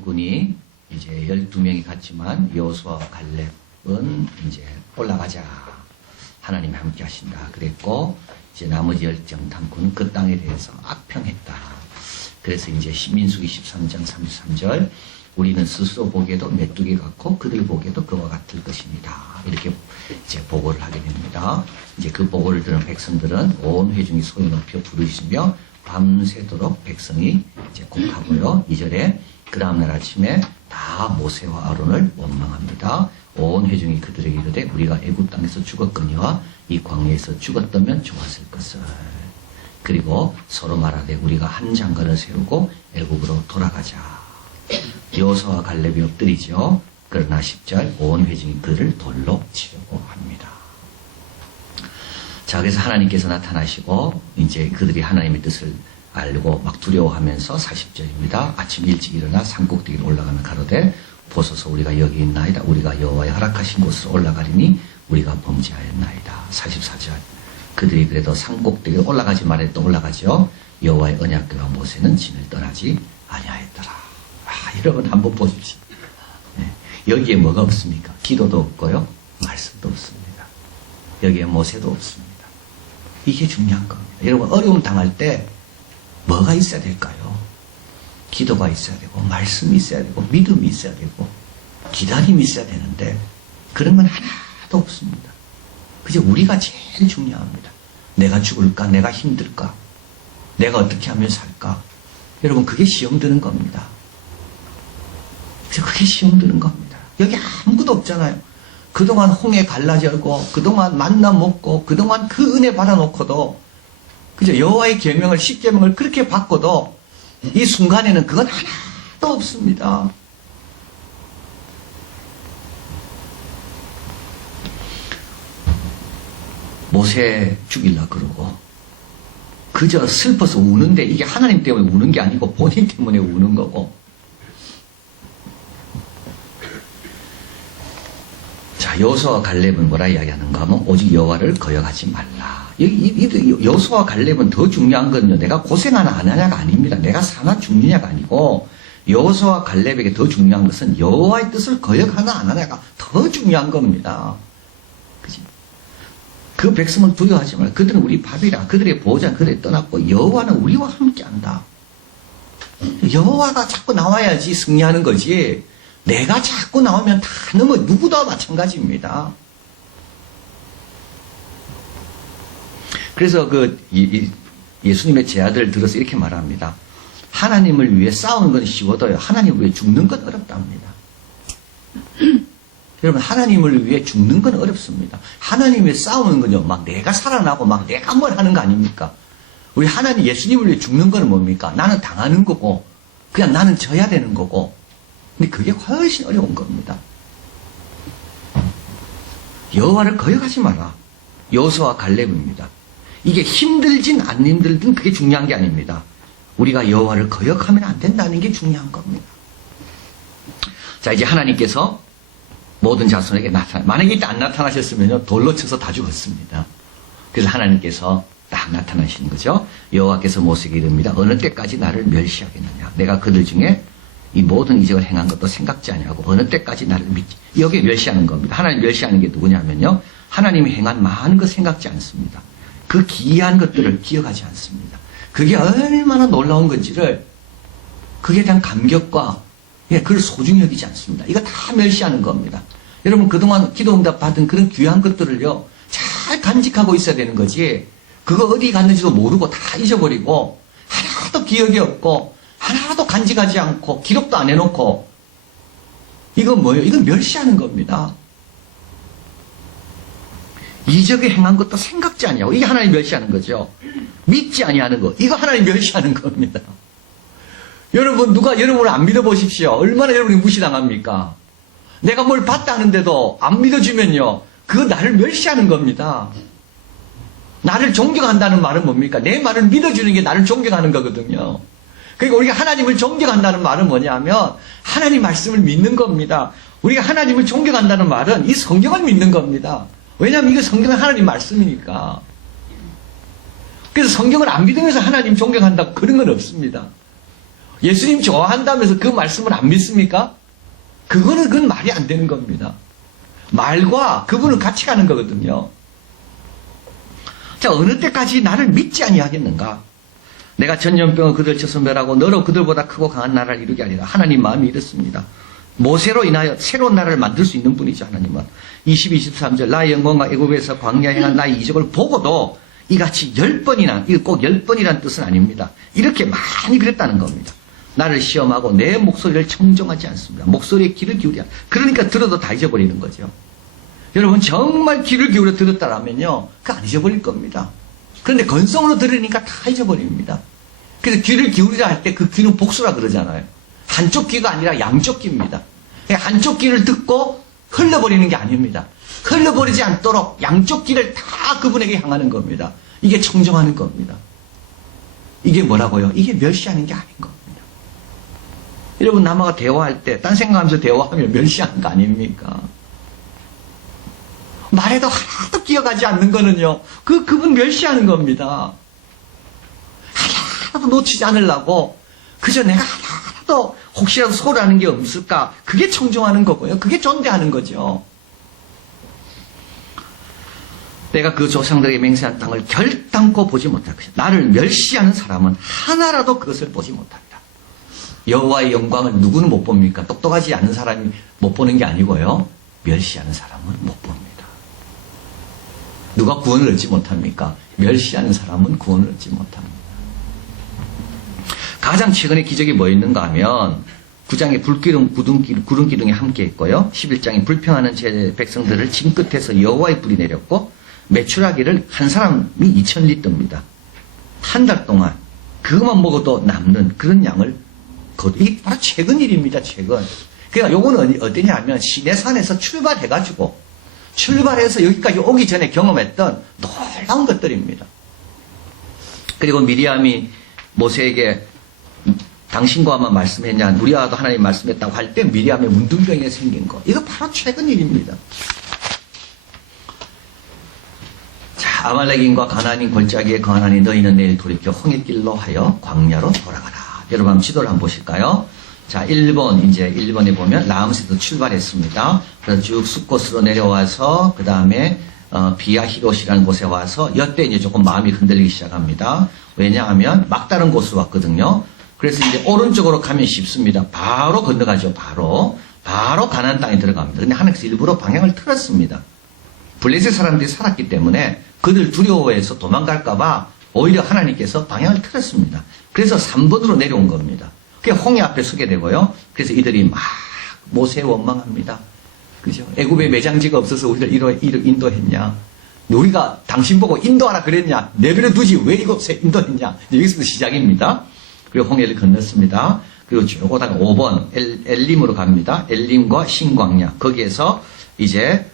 백성군이 이제 12명이 갔지만 여호수아와 갈렙은 이제 올라가자. 하나님이 함께 하신다. 그랬고, 이제 나머지 10정탐꾼은 그 땅에 대해서 악평했다. 그래서 이제 민수기 13장 33절, 우리는 스스로 보기에도 메뚜기 같고 그들 보기에도 그와 같을 것입니다. 이렇게 이제 보고를 하게 됩니다. 이제 그 보고를 들은 백성들은 온 회중이 소리 높여 부르짖으며 밤새도록 백성이 이제 곡하고요. 2절에 그 다음날 아침에 다 모세와 아론을 원망합니다. 온 회중이 그들에게 이르되 우리가 애굽 땅에서 죽었거니와 이 광야에서 죽었다면 좋았을 것을. 그리고 서로 말하되 우리가 한 장관을 세우고 애굽으로 돌아가자. 여호수아와 갈렙이 엎드리죠. 그러나 10절 온 회중이 그를 돌로 치려고 합니다. 자, 그래서 하나님께서 나타나시고 이제 그들이 하나님의 뜻을 알고 막 두려워하면서 40절입니다. 아침 일찍 일어나 산꼭대기로 올라가면 가로되 보소서 우리가 여기 있나이다. 우리가 여호와의 허락하신 곳으로 올라가리니 우리가 범죄하였나이다. 44절 그들이 그래도 산꼭대기로 올라가지 말했다 올라가죠. 여호와의 언약궤와 모세는 진을 떠나지 아니하였더라. 여러분 한번 보십시오. 네. 여기에 뭐가 없습니까? 기도도 없고요. 말씀도 없습니다. 여기에 모세도 없습니다. 이게 중요한 겁니다. 여러분 어려움 당할 때 뭐가 있어야 될까요? 기도가 있어야 되고 말씀이 있어야 되고 믿음이 있어야 되고 기다림이 있어야 되는데 그런 건 하나도 없습니다. 그저 우리가 제일 중요합니다. 내가 죽을까? 내가 힘들까? 내가 어떻게 하면 살까? 여러분 그게 시험 드는 겁니다. 그래서 그게 시험 드는 겁니다. 여기 아무것도 없잖아요. 그동안 홍해 갈라져고 그동안 만나 먹고 그동안 그 은혜 받아놓고도 그죠? 여호와의 계명을 10계명을 그렇게 받고도 이 순간에는 그건 하나도 없습니다. 모세 죽일라 그러고 그저 슬퍼서 우는데 이게 하나님 때문에 우는 게 아니고 본인 때문에 우는 거고. 자, 여호수아와 갈렙은 뭐라 이야기하는가 하면 오직 여호와를 거역하지 말라. 여호수아와 갈렙은 더 중요한 건요. 내가 고생하나 안 하냐가 아닙니다. 내가 사나 죽느냐가 아니고 여호수아와 갈렙에게 더 중요한 것은 여호와의 뜻을 거역하나 안 하냐가 더 중요한 겁니다. 그치? 그 백성을 두려워하지 말라. 그들은 우리 밥이라. 그들의 보호자 그들이 떠났고 여호와는 우리와 함께한다. 여호와가 자꾸 나와야지 승리하는 거지. 내가 자꾸 나오면 다 넘어 누구도 마찬가지입니다. 그래서 예수님의 제자들 들어서 이렇게 말합니다. 하나님을 위해 싸우는 건 쉬워도요. 하나님을 위해 죽는 건 어렵답니다. 여러분 하나님을 위해 죽는 건 어렵습니다. 하나님 위해 싸우는 건요. 막 내가 살아나고 막 내가 뭘 하는 거 아닙니까? 우리 하나님 예수님을 위해 죽는 건 뭡니까? 나는 당하는 거고 그냥 나는 져야 되는 거고 근데 그게 훨씬 어려운 겁니다. 여호와를 거역하지 마라. 여호수아와 갈렙입니다. 이게 힘들진 안 힘들든 그게 중요한 게 아닙니다. 우리가 여호와를 거역하면 안 된다는 게 중요한 겁니다. 자, 이제 하나님께서 모든 자손에게 만약에 이때 안 나타나셨으면 돌로 쳐서 다 죽었습니다. 그래서 하나님께서 딱 나타나시는 거죠. 여호와께서 모세에게 이릅니다. 어느 때까지 나를 멸시하겠느냐. 내가 그들 중에 이 모든 이적을 행한 것도 생각지 아니하고 어느 때까지 나를 믿지. 여기에 멸시하는 겁니다. 하나님 멸시하는 게 누구냐면요. 하나님이 행한 많은 것 생각지 않습니다. 그 기이한 것들을 기억하지 않습니다. 그게 얼마나 놀라운 건지를 그에 대한 감격과 그걸 소중히 여기지 않습니다. 이거 다 멸시하는 겁니다. 여러분 그동안 기도응답 받은 그런 귀한 것들을요. 잘 간직하고 있어야 되는 거지. 그거 어디 갔는지도 모르고 다 잊어버리고 하나도 기억이 없고 하나도 간직하지 않고 기록도 안 해놓고 이건 뭐예요? 이건 멸시하는 겁니다. 이적에 행한 것도 생각지 아니하고 이게 하나님 멸시하는 거죠. 믿지 아니하는 거 이거 하나님 멸시하는 겁니다. 여러분 누가 여러분을 안 믿어보십시오. 얼마나 여러분이 무시당합니까? 내가 뭘 봤다 하는데도 안 믿어주면요. 그거 나를 멸시하는 겁니다. 나를 존경한다는 말은 뭡니까? 내 말을 믿어주는 게 나를 존경하는 거거든요. 그러니까 우리가 하나님을 존경한다는 말은 뭐냐면 하나님 말씀을 믿는 겁니다. 우리가 하나님을 존경한다는 말은 이 성경을 믿는 겁니다. 왜냐하면 이거 성경은 하나님 말씀이니까. 그래서 성경을 안 믿으면서 하나님 존경한다고 그런 건 없습니다. 예수님 좋아한다면서 그 말씀을 안 믿습니까? 그건 말이 안 되는 겁니다. 말과 그분은 같이 가는 거거든요. 자, 어느 때까지 나를 믿지 아니하겠는가? 내가 전염병을 그들 쳐서 멸하고 너로 그들보다 크고 강한 나라를 이루게 하리라. 하나님 마음이 이렇습니다. 모세로 인하여 새로운 나라를 만들 수 있는 분이죠, 하나님은. 23절 나의 영광과 애굽에서 광야에 행한 나의 이적을 보고도 이같이 10번이나, 이거 꼭 10번이라는 뜻은 아닙니다. 이렇게 많이 그랬다는 겁니다. 나를 시험하고 내 목소리를 청정하지 않습니다. 목소리에 귀를 기울여. 그러니까 들어도 다 잊어버리는 거죠. 여러분 정말 귀를 기울여 들었다라면요, 그거 안 잊어버릴 겁니다. 그런데 건성으로 들으니까 다 잊어버립니다. 그래서 귀를 기울이라 할 때 그 귀는 복수라 그러잖아요. 한쪽 귀가 아니라 양쪽 귀입니다. 한쪽 귀를 듣고 흘려버리는 게 아닙니다. 흘려버리지 않도록 양쪽 귀를 다 그분에게 향하는 겁니다. 이게 청정하는 겁니다. 이게 뭐라고요? 이게 멸시하는 게 아닌 겁니다. 여러분 남하고 대화할 때 딴 생각하면서 대화하면 멸시하는 거 아닙니까? 말해도 하나도 기억하지 않는 거는요, 그분 멸시하는 겁니다. 하나도 놓치지 않으려고, 그저 내가 하나도 혹시라도 소홀하는 게 없을까, 그게 청정하는 거고요. 그게 존대하는 거죠. 내가 그 조상들에게 맹세한 땅을 결단코 보지 못할 것이다. 나를 멸시하는 사람은 하나라도 그것을 보지 못한다. 여호와의 영광을 누구는 못 봅니까? 똑똑하지 않은 사람이 못 보는 게 아니고요, 멸시하는 사람은 못 봅니다. 누가 구원을 얻지 못합니까? 멸시하는 사람은 구원을 얻지 못합니다. 가장 최근에 기적이 뭐 있는가 하면 9장에 불기둥, 구름기둥이 함께 있고요. 11장에 불평하는 제 백성들을 진 끝에서 여호와의 불이 내렸고, 메추라기를 한 사람이 2000리터입니다. 한 달 동안 그것만 먹어도 남는 그런 양을 이게 바로 최근 일입니다. 최근. 그러니까 요거는 어디냐 하면 시내산에서 출발해서 여기까지 오기 전에 경험했던 놀라운 것들입니다. 그리고 미리암이 모세에게 당신과만 말씀했냐, 우리와도 하나님 말씀했다고 할 때 미리암의 문둥병이 생긴 거, 이거 바로 최근 일입니다. 자, 아말렉인과 가나안인 골짜기에 거하나니 너희는 내일 돌이켜 홍해길로 하여 광야로 돌아가라. 여러분 한번 지도를 한번 보실까요? 자, 1번에 보면 라암스에서 출발했습니다. 그래서 쭉 숲곳으로 내려와서 그 다음에 비아히롯이라는 곳에 와서 이때 이제 조금 마음이 흔들리기 시작합니다. 왜냐하면 막다른 곳으로 왔거든요. 그래서 이제 오른쪽으로 가면 쉽습니다. 바로 건너가죠. 바로 가나안 땅에 들어갑니다. 근데 하나님께서 일부러 방향을 틀었습니다. 블레셋 사람들이 살았기 때문에 그들 두려워해서 도망갈까봐 오히려 하나님께서 방향을 틀었습니다. 그래서 3번으로 내려온 겁니다. 그게 홍해 앞에 서게 되고요. 그래서 이들이 막 모세에 원망합니다. 그죠? 애굽에 매장지가 없어서 우리를 인도했냐? 우리가 당신 보고 인도하라 그랬냐? 내버려 두지 왜 이곳에 인도했냐? 여기서부터 시작입니다. 그리고 홍해를 건넜습니다. 그리고 쭉 오다가 5번 엘림으로 갑니다. 엘림과 신광야. 거기에서 이제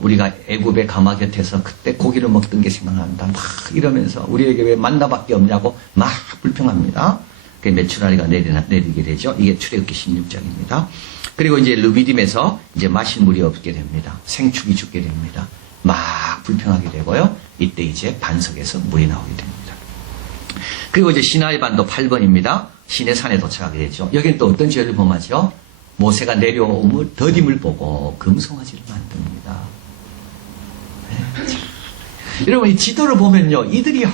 우리가 애굽의 가마 곁에서 그때 고기를 먹던 게 생각난다. 막 이러면서 우리에게 왜 만나밖에 없냐고 막 불평합니다. 그 메추라기가 내리게 되죠. 이게 출애굽기 16장입니다. 그리고 이제 르비딤에서 이제 마실 물이 없게 됩니다. 생축이 죽게 됩니다. 막 불평하게 되고요. 이때 이제 반석에서 물이 나오게 됩니다. 그리고 이제 시나이 반도 8번입니다. 시내산에 도착하게 되죠. 여기는 또 어떤 죄를 범하죠? 모세가 내려옴을 더딤을 보고 금송아지를 만듭니다. 네. 여러분 이 지도를 보면요, 이들이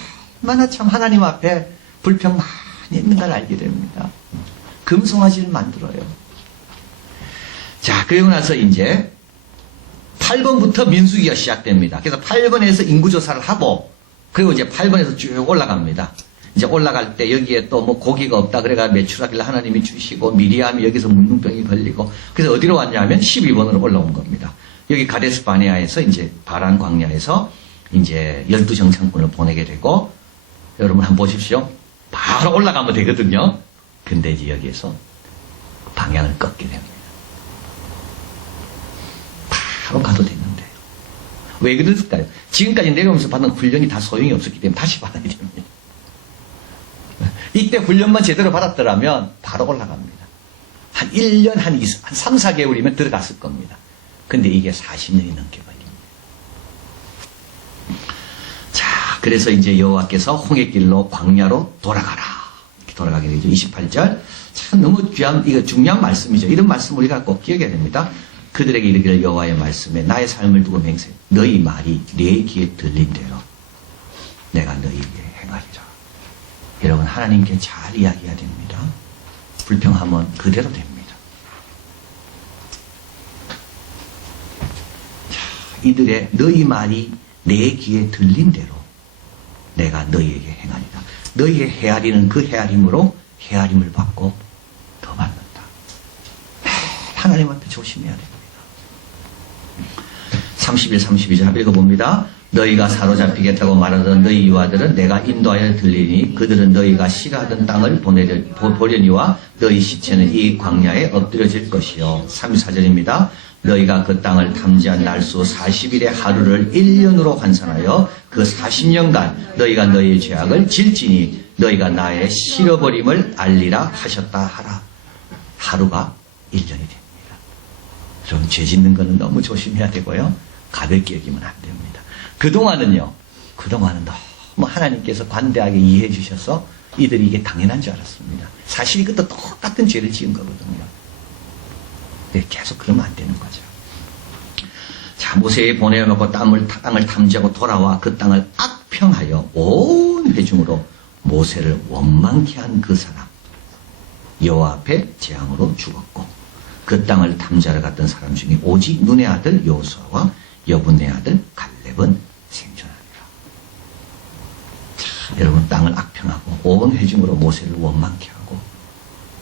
얼마나 참 하나님 앞에 불평 많이 했는 걸 알게 됩니다. 금송아지를 만들어요. 자, 그리고 나서 이제 8번부터 민수기가 시작됩니다. 그래서 8번에서 인구조사를 하고, 그리고 이제 8번에서 쭉 올라갑니다. 이제 올라갈 때 여기에 또 뭐 고기가 없다 그래가 메추라기를 하나님이 주시고, 미리암이 여기서 문둥병이 걸리고, 그래서 어디로 왔냐면 12번으로 올라온 겁니다. 여기 가데스 바네아에서 이제 바란 광야에서 이제 12정창군을 보내게 되고, 여러분 한번 보십시오. 바로 올라가면 되거든요. 근데 이제 여기에서 방향을 꺾게 됩니다. 바로 가도 됐는데. 왜 그랬을까요? 지금까지 내려오면서 받은 훈련이 다 소용이 없었기 때문에 다시 받아야 됩니다. 이때 훈련만 제대로 받았더라면 바로 올라갑니다. 한 1년, 한 3, 4개월이면 들어갔을 겁니다. 근데 이게 40년이 넘게 걸립니다. 자, 그래서 이제 여호와께서 홍해길로 광야로 돌아가라. 이렇게 돌아가게 되죠. 28절. 참 너무 이거 중요한 말씀이죠. 이런 말씀 우리가 꼭 기억해야 됩니다. 그들에게 이르기를 여호와의 말씀에 나의 삶을 두고 맹세. 너희 말이 내 귀에 들린 대로 내가 너희에게 행하리라. 여러분 하나님께 잘 이야기해야 됩니다. 불평하면 그대로 됩니다. 자, 이들의 너희 말이 내 귀에 들린 대로 내가 너희에게 행하리라. 너희의 헤아리는 그 헤아림으로 헤아림을 받고 더 받는다. 하나님 앞에 조심해야 됩니다. 31, 32절 읽어봅니다. 너희가 사로잡히겠다고 말하던 너희 유아들은 내가 인도하여 들리니 그들은 너희가 싫어하던 땅을 보려니와 너희 시체는 이 광야에 엎드려질 것이요. 34절입니다. 너희가 그 땅을 탐지한 날수 40일의 하루를 1년으로 환산하여 그 40년간 너희가 너희의 죄악을 질지니 너희가 나의 실어버림을 알리라 하셨다 하라. 하루가 1년이 됩니다. 여러분 죄 짓는 거는 너무 조심해야 되고요. 가볍게 여기면 안 됩니다. 그동안은 너무 하나님께서 관대하게 이해해 주셔서 이들이 이게 당연한 줄 알았습니다. 사실 이것도 똑같은 죄를 지은 거거든요. 계속 그러면 안 되는 거죠. 자, 모세에 보내어놓고 땅을 탐지하고 돌아와 그 땅을 악평하여 온 회중으로 모세를 원망케 한 그 사람 여호와 앞에 재앙으로 죽었고 그 땅을 탐지하러 갔던 사람 중에 오직 눈의 아들 여호수아와 여분의 아들 갈렙은 생존하니라. 자, 여러분 땅을 악평하고 온 회중으로 모세를 원망케 하고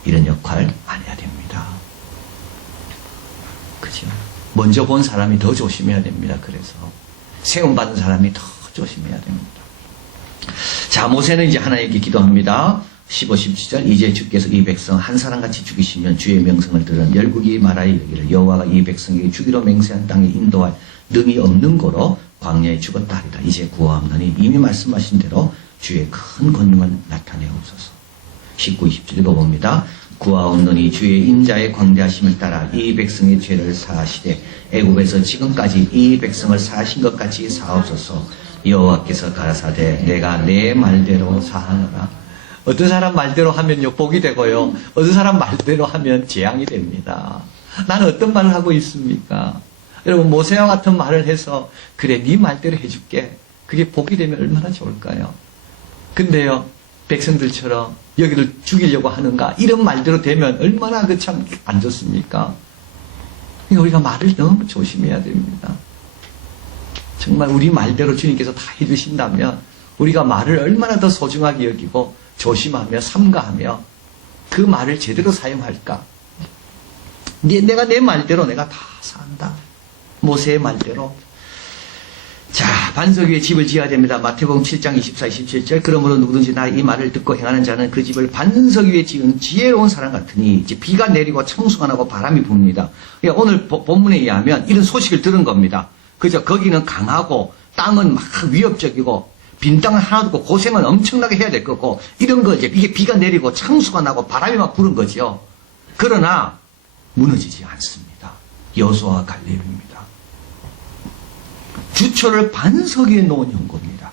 이런 역할 안 해야 됩니다. 그죠? 먼저 본 사람이 더 조심해야 됩니다. 그래서 세움받은 사람이 더 조심해야 됩니다. 자, 모세는 이제 하나님께 기도합니다. 15, 17절 이제 주께서 이 백성 한 사람같이 죽이시면 주의 명성을 들은 열국이 말하여 이르기를 여호와가 이 백성에게 주기로 맹세한 땅에 인도할 능이 없는 거로 광야에 죽었다 하리라. 이제 구하옵나니 이미 말씀하신 대로 주의 큰 권능을 나타내옵소서. 19, 20절 읽어봅니다. 구하옵노니 주의 인자의 광대하심을 따라 이 백성의 죄를 사하시되 애굽에서 지금까지 이 백성을 사하신 것 같이 사옵소서. 여호와께서 가라사대 내가 내 말대로 사하노라. 어떤 사람 말대로 하면요 복이 되고요, 어떤 사람 말대로 하면 재앙이 됩니다. 나는 어떤 말을 하고 있습니까? 여러분 모세와 같은 말을 해서 그래 네 말대로 해줄게, 그게 복이 되면 얼마나 좋을까요? 근데요 백성들처럼 여기를 죽이려고 하는가 이런 말대로 되면 얼마나 그 참 안 좋습니까? 그러니까 우리가 말을 너무 조심해야 됩니다. 정말 우리 말대로 주님께서 다 해주신다면 우리가 말을 얼마나 더 소중하게 여기고 조심하며 삼가하며 그 말을 제대로 사용할까? 내가 내 말대로 내가 다 산다. 모세의 말대로. 자, 반석 위에 집을 지어야 됩니다. 마태복음 7장 24, 27절. 그러므로 누구든지 나 이 말을 듣고 행하는 자는 그 집을 반석 위에 지은 지혜로운 사람 같으니 이제 비가 내리고 창수가 나고 바람이 붑니다. 그러니까 오늘 본문에 의하면 이런 소식을 들은 겁니다. 그죠? 거기는 강하고 땅은 막 위협적이고 빈 땅은 하나도 없고 고생은 엄청나게 해야 될 거고 이런 거 이제 이게 비가 내리고 창수가 나고 바람이 막 부는 거죠. 그러나 무너지지 않습니다. 여호수아와 갈렙입니다. 주초를 반석 위에 놓은 형고입니다.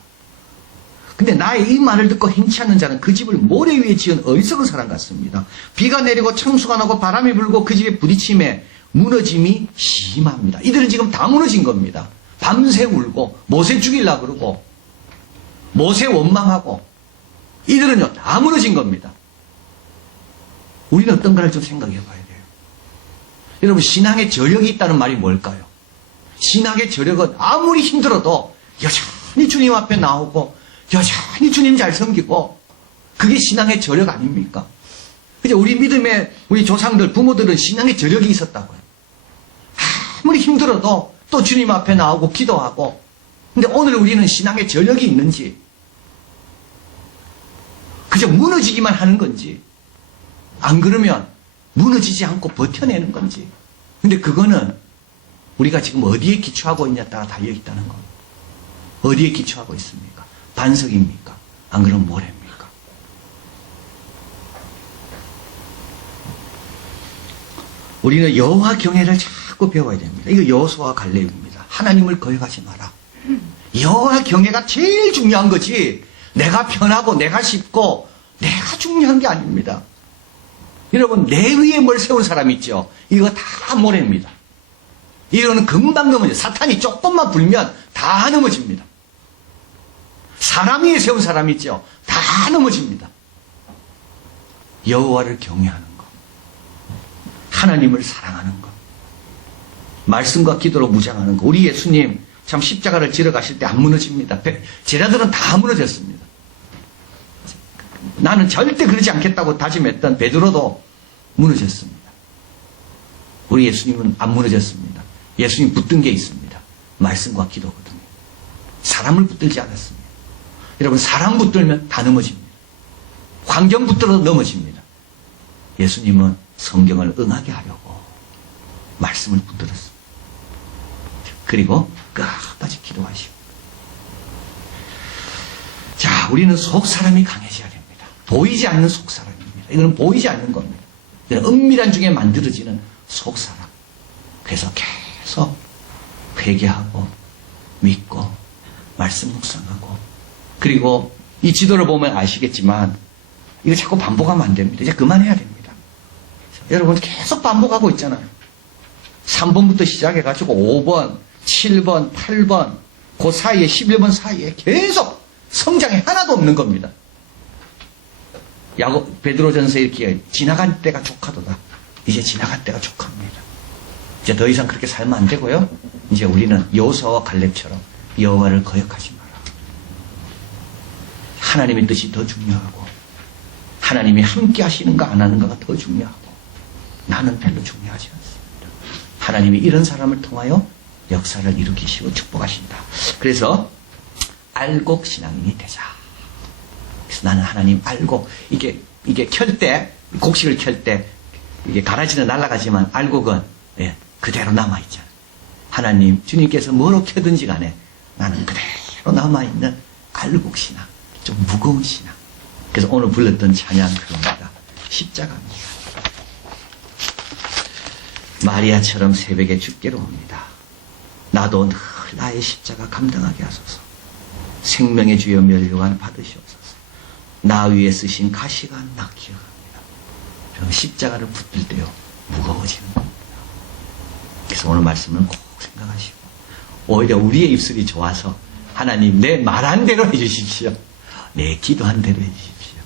근데 나의 이 말을 듣고 행치 않는 자는 그 집을 모래 위에 지은 어리석은 사람 같습니다. 비가 내리고 창수가 나고 바람이 불고 그 집에 부딪힘에 무너짐이 심합니다. 이들은 지금 다 무너진 겁니다. 밤새 울고 모세 죽이려고 그러고 모세 원망하고 이들은요 다 무너진 겁니다. 우리는 어떤가를 좀 생각해 봐야 돼요. 여러분 신앙의 저력이 있다는 말이 뭘까요? 신앙의 저력은 아무리 힘들어도 여전히 주님 앞에 나오고 여전히 주님 잘 섬기고 그게 신앙의 저력 아닙니까? 그죠? 우리 믿음의 우리 조상들 부모들은 신앙의 저력이 있었다고요. 아무리 힘들어도 또 주님 앞에 나오고 기도하고. 근데 오늘 우리는 신앙의 저력이 있는지 그저 무너지기만 하는 건지 안 그러면 무너지지 않고 버텨내는 건지. 근데 그거는 우리가 지금 어디에 기초하고 있냐에 따라 달려있다는 겁니다. 어디에 기초하고 있습니까? 반석입니까? 안 그러면 모래입니까? 우리는 여호와 경외를 자꾸 배워야 됩니다. 이거 여호수아와 갈렙입니다. 하나님을 거역하지 마라. 여호와 경외가 제일 중요한 거지. 내가 편하고 내가 쉽고 내가 중요한 게 아닙니다. 여러분, 내 위에 뭘 세운 사람 있죠? 이거 다 모래입니다. 이거는 금방 넘어져요. 사탄이 조금만 불면 다 넘어집니다. 사람 위에 세운 사람 있죠? 다 넘어집니다. 여호와를 경외하는 것, 하나님을 사랑하는 것, 말씀과 기도로 무장하는 것. 우리 예수님 참 십자가를 지러 가실 때 안 무너집니다. 제자들은 다 무너졌습니다. 나는 절대 그러지 않겠다고 다짐했던 베드로도 무너졌습니다. 우리 예수님은 안 무너졌습니다. 예수님 붙든 게 있습니다. 말씀과 기도거든요. 사람을 붙들지 않았습니다. 여러분, 사람 붙들면 다 넘어집니다. 환경 붙들어도 넘어집니다. 예수님은 성경을 응하게 하려고 말씀을 붙들었습니다. 그리고 끝까지 기도하시고. 자, 우리는 속사람이 강해져야 됩니다. 보이지 않는 속사람입니다. 이거는 보이지 않는 겁니다. 이건 은밀한 중에 만들어지는 속사람. 그래서 계속 회개하고 믿고 말씀 묵상하고, 그리고 이 지도를 보면 아시겠지만 이거 자꾸 반복하면 안 됩니다. 이제 그만해야 됩니다. 여러분 계속 반복하고 있잖아요. 3번부터 시작해가지고 5번, 7번, 8번, 그 사이에 11번 사이에 계속 성장이 하나도 없는 겁니다. 베드로전서 이렇게 지나간 때가 족하도다. 이제 지나간 때가 족합니다. 이제 더 이상 그렇게 살면 안 되고요. 이제 우리는 여호수아와 갈렙처럼 여호와를 거역하지 마라. 하나님의 뜻이 더 중요하고, 하나님이 함께 하시는가 안 하는가가 더 중요하고, 나는 별로 중요하지 않습니다. 하나님이 이런 사람을 통하여 역사를 일으키시고 축복하신다. 그래서 알곡 신앙인이 되자. 그래서 나는 하나님 알곡, 이게 켤 때, 곡식을 켤 때 이게 가라지는 날아가지만 알곡은 그대로 남아있잖아요. 하나님, 주님께서 뭐로 켜든지 간에 나는 그대로 남아있는 알곡 신앙, 좀 무거운 신앙. 그래서 오늘 불렀던 찬양 그겁니다. 십자가입니다. 마리아처럼 새벽에 주께로 옵니다. 나도 늘 나의 십자가 감당하게 하소서. 생명의 주여 면류관 받으시옵소서. 나 위에 쓰신 가시가 낫게 합니다. 여러분, 십자가를 붙들 때요 무거워지는 겁니다. 그래서 오늘 말씀을 꼭 생각하시고, 오히려 우리의 입술이 좋아서 하나님 내 말한 대로 해주십시오. 내 기도한 대로 해주십시오.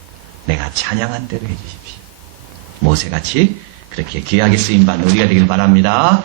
내가 찬양한 대로 해주십시오. 모세같이 그렇게 귀하게 쓰임받는 우리가 되길 바랍니다.